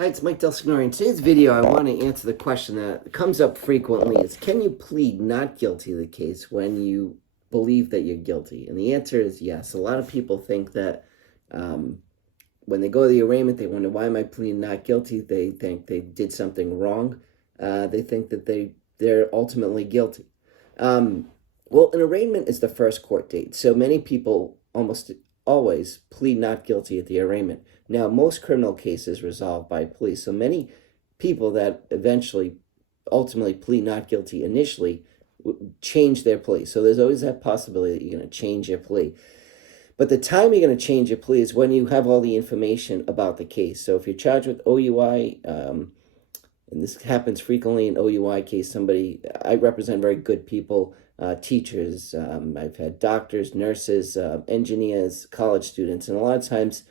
Hi, it's Mike DelSignore. In today's video, I want to answer the question that comes up frequently is, can you plead not guilty to the case when you believe that you're guilty? And the answer is yes. A lot of people think that when they go to the arraignment, they wonder, why am I pleading not guilty? They think they did something wrong. They think that they're ultimately guilty. Well, an arraignment is the first court date. So many people almost always plead not guilty at the arraignment. Now, most criminal cases resolved by plea. So many people that ultimately plead not guilty initially change their plea. So there's always that possibility that you're going to change your plea. But the time you're going to change your plea is when you have all the information about the case. So if you're charged with OUI, and this happens frequently in OUI case, I represent very good people, teachers, I've had doctors, nurses, engineers, college students, and a lot of times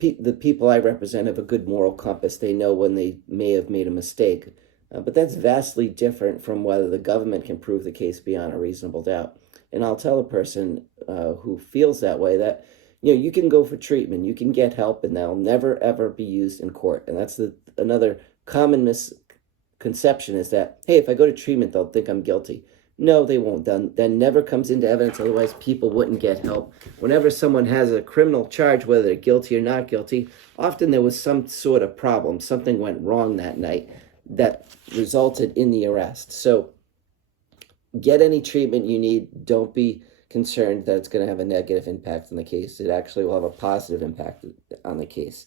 the people I represent have a good moral compass. They know when they may have made a mistake. But that's vastly different from whether the government can prove the case beyond a reasonable doubt. And I'll tell a person who feels that way that, you can go for treatment, you can get help, and that'll never, ever be used in court. And that's another common misconception is that, hey, if I go to treatment, they'll think I'm guilty. No, they won't. That never comes into evidence. Otherwise, people wouldn't get help. Whenever someone has a criminal charge, whether they're guilty or not guilty, often there was some sort of problem. Something went wrong that night that resulted in the arrest. So get any treatment you need. Don't be concerned that it's going to have a negative impact on the case. It actually will have a positive impact on the case.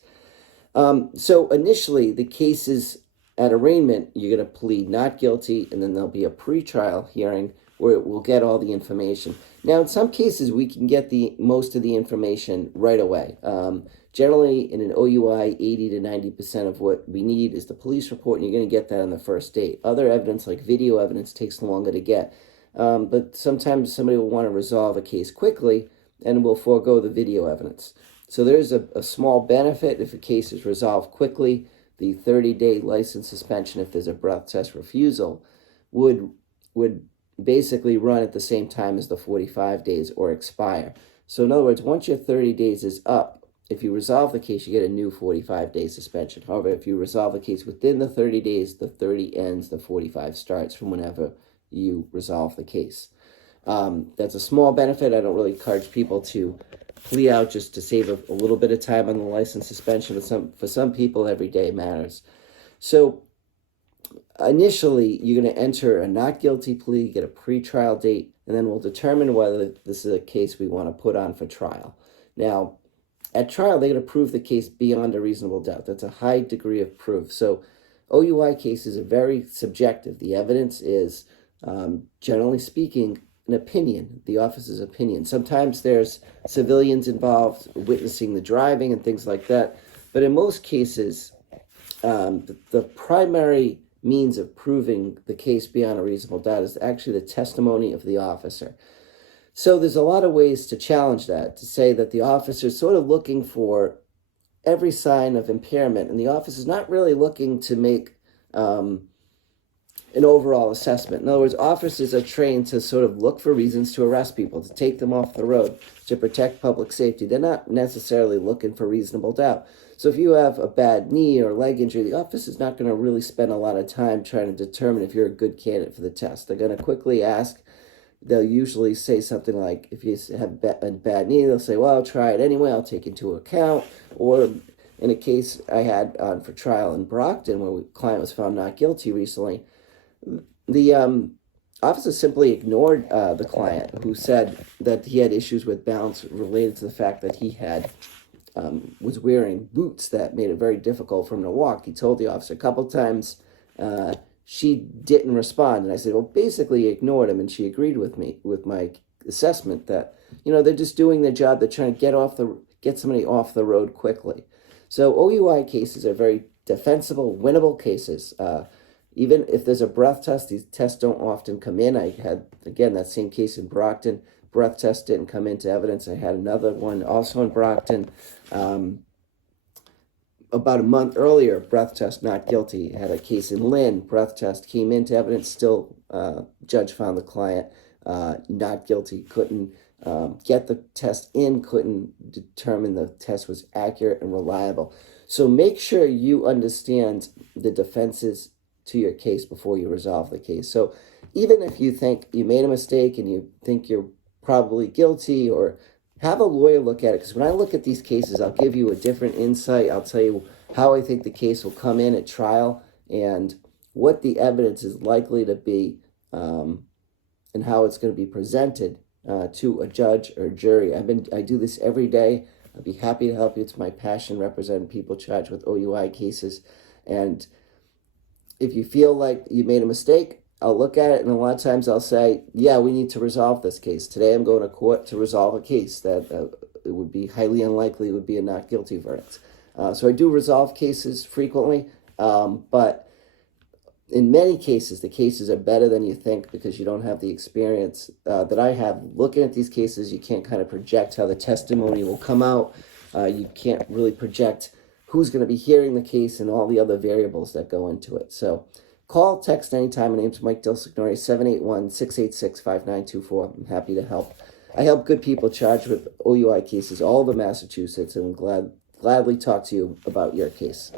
So initially, the cases at arraignment, you're going to plead not guilty, and then there'll be a pretrial hearing where we'll get all the information. Now, in some cases, we can get most of the information right away. Generally, in an OUI, 80 to 90% of what we need is the police report, and you're going to get that on the first date. Other evidence, like video evidence, takes longer to get. But sometimes somebody will want to resolve a case quickly, and will forego the video evidence. So there's a small benefit if a case is resolved quickly. The 30-day license suspension, if there's a breath test refusal, would basically run at the same time as the 45 days or expire. So in other words, once your 30 days is up, if you resolve the case, you get a new 45-day suspension. However, if you resolve the case within the 30 days, the 30 ends, the 45 starts from whenever you resolve the case. That's a small benefit. I don't really encourage people to plea out just to save a little bit of time on the license suspension. But for some people, every day matters. So initially, you're going to enter a not guilty plea, get a pretrial date, and then we'll determine whether this is a case we want to put on for trial. Now, at trial, they're going to prove the case beyond a reasonable doubt. That's a high degree of proof. So OUI cases are very subjective. The evidence is, generally speaking, an opinion, the officer's opinion. Sometimes there's civilians involved witnessing the driving and things like that. But in most cases, the primary means of proving the case beyond a reasonable doubt is actually the testimony of the officer. So there's a lot of ways to challenge that, to say that the officer is sort of looking for every sign of impairment, and the officer is not really looking to make an overall assessment. In other words, officers are trained to sort of look for reasons to arrest people, to take them off the road, to protect public safety. They're not necessarily looking for reasonable doubt. So if you have a bad knee or leg injury, the officer's not going to really spend a lot of time trying to determine if you're a good candidate for the test. They're going to quickly ask. They'll usually say something like, if you have a bad knee, they'll say, well, I'll try it anyway, I'll take into account. Or in a case I had on for trial in Brockton, where a client was found not guilty recently, the officer simply ignored the client, who said that he had issues with balance related to the fact that he was wearing boots that made it very difficult for him to walk. He told the officer a couple times. She didn't respond, and I said, well, basically ignored him, and she agreed with me, with my assessment that, they're just doing their job. They're trying to get somebody off the road quickly. So OUI cases are very defensible, winnable cases. Even if there's a breath test, these tests don't often come in. I had, again, that same case in Brockton. Breath test didn't come into evidence. I had another one also in Brockton. About a month earlier, breath test not guilty. I had a case in Lynn. Breath test came into evidence. Still, judge found the client not guilty. Couldn't get the test in. Couldn't determine the test was accurate and reliable. So make sure you understand the defenses to your case before you resolve the case. So even if you think you made a mistake and you think you're probably guilty, or have a lawyer look at it, because when I look at these cases, I'll give you a different insight. I'll tell you how I think the case will come in at trial and what the evidence is likely to be, and how it's going to be presented to a judge or jury. I do this every day. I'd be happy to help you. It's my passion, representing people charged with OUI cases. And if you feel like you made a mistake, I'll look at it, and a lot of times I'll say, yeah, we need to resolve this case. Today I'm going to court to resolve a case that it would be highly unlikely would be a not guilty verdict. So I do resolve cases frequently, but in many cases, the cases are better than you think because you don't have the experience that I have. Looking at these cases, you can't kind of project how the testimony will come out. You can't really project who's going to be hearing the case and all the other variables that go into it. So call, text anytime. My name's Mike DelSignore, 781-686-5924. I'm happy to help. I help good people charged with OUI cases all over Massachusetts, and would gladly talk to you about your case.